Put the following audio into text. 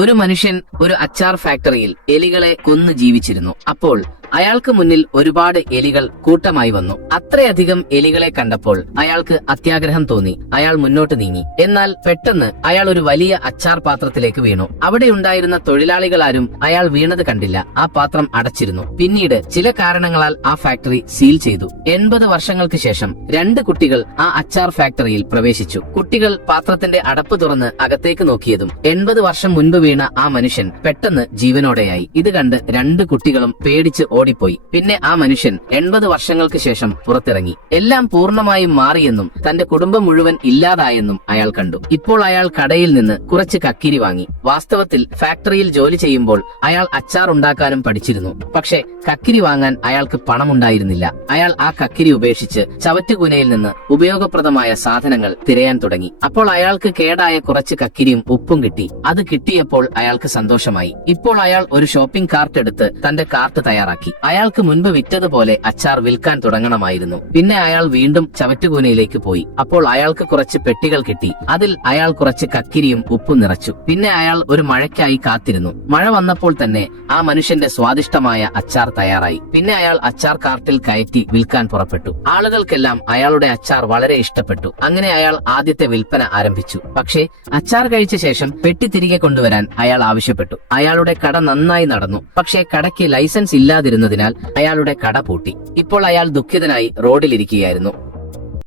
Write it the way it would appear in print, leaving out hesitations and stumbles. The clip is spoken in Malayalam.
ഒരു മനുഷ്യൻ ഒരു അച്ചാർ ഫാക്ടറിയിൽ എലികളെ കൊന്നു ജീവിച്ചിരുന്നു. അപ്പോൾ അയാൾക്ക് മുന്നിൽ ഒരുപാട് എലികൾ കൂട്ടമായി വന്നു. അത്രയധികം എലികളെ കണ്ടപ്പോൾ അയാൾക്ക് അത്യാഗ്രഹം തോന്നി. അയാൾ മുന്നോട്ട് നീങ്ങി. എന്നാൽ പെട്ടെന്ന് അയാൾ ഒരു വലിയ അച്ചാർ പാത്രത്തിലേക്ക് വീണു. അവിടെ ഉണ്ടായിരുന്ന തൊഴിലാളികളാരും അയാൾ വീണത് കണ്ടില്ല. ആ പാത്രം അടച്ചിരുന്നു. പിന്നീട് ചില കാരണങ്ങളാൽ ആ ഫാക്ടറി സീൽ ചെയ്തു. 80 വർഷങ്ങൾക്ക് ശേഷം 2 കുട്ടികൾ ആ അച്ചാർ ഫാക്ടറിയിൽ പ്രവേശിച്ചു. കുട്ടികൾ പാത്രത്തിന്റെ അടപ്പ് തുറന്ന് അകത്തേക്ക് നോക്കിയതും 80 വർഷം മുൻപ് വീണ ആ മനുഷ്യൻ പെട്ടെന്ന് ജീവനോടെയായി. ഇത് കണ്ട് 2 കുട്ടികളും പേടിച്ച് ഓടിപ്പോയി. പിന്നെ ആ മനുഷ്യൻ 80 വർഷങ്ങൾക്ക് ശേഷം പുറത്തിറങ്ങി. എല്ലാം പൂർണ്ണമായും മാറിയെന്നും തന്റെ കുടുംബം മുഴുവൻ ഇല്ലാതായെന്നും അയാൾ കണ്ടു. ഇപ്പോൾ അയാൾ കടയിൽ നിന്ന് കുറച്ച് കക്കിരി വാങ്ങി. വാസ്തവത്തിൽ ഫാക്ടറിയിൽ ജോലി ചെയ്യുമ്പോൾ അയാൾ അച്ചാർ ഉണ്ടാക്കാനും പഠിച്ചിരുന്നു. പക്ഷെ കക്കിരി വാങ്ങാൻ അയാൾക്ക് പണമുണ്ടായിരുന്നില്ല. അയാൾ ആ കക്കിരി ഉപേക്ഷിച്ച് ചവറ്റുകുനയിൽ നിന്ന് ഉപയോഗപ്രദമായ സാധനങ്ങൾ തിരയാൻ തുടങ്ങി. അപ്പോൾ അയാൾക്ക് കേടായ കുറച്ച് കക്കിരിയും ഉപ്പും കിട്ടി. അത് കിട്ടിയപ്പോൾ അയാൾക്ക് സന്തോഷമായി. ഇപ്പോൾ അയാൾ ഒരു ഷോപ്പിംഗ് കാർട്ട് എടുത്ത് തന്റെ കാർട്ട് തയ്യാറാക്കി. അയാൾക്ക് മുൻപ് വിറ്റതുപോലെ അച്ചാർ വിൽക്കാൻ തുടങ്ങണമായിരുന്നു. പിന്നെ അയാൾ വീണ്ടും ചവറ്റുകൂനയിലേക്ക് പോയി. അപ്പോൾ അയാൾക്ക് കുറച്ച് പെട്ടികൾ കിട്ടി. അതിൽ അയാൾ കുറച്ച് കക്കിരിയും ഉപ്പും നിറച്ചു. പിന്നെ അയാൾ ഒരു മഴയ്ക്കായി കാത്തിരുന്നു. മഴ വന്നപ്പോൾ തന്നെ ആ മനുഷ്യന്റെ സ്വാദിഷ്ടമായ അച്ചാർ തയ്യാറായി. പിന്നെ അയാൾ അച്ചാർ കാർട്ടിൽ കയറ്റി വിൽക്കാൻ പുറപ്പെട്ടു. ആളുകൾക്കെല്ലാം അയാളുടെ അച്ചാർ വളരെ ഇഷ്ടപ്പെട്ടു. അങ്ങനെ അയാൾ ആദ്യത്തെ വിൽപ്പന ആരംഭിച്ചു. പക്ഷേ അച്ചാർ കഴിച്ച ശേഷം പെട്ടി തിരികെ കൊണ്ടുവരാൻ അയാൾ ആവശ്യപ്പെട്ടു. അയാളുടെ കട നന്നായി നടന്നു. പക്ഷേ കടയ്ക്ക് ലൈസൻസ് ഇല്ലാതിരുന്നതിനാൽ അയാളുടെ കട പൂട്ടി. ഇപ്പോൾ അയാൾ ദുഃഖിതനായി റോഡിലിരിക്കുകയായിരുന്നു.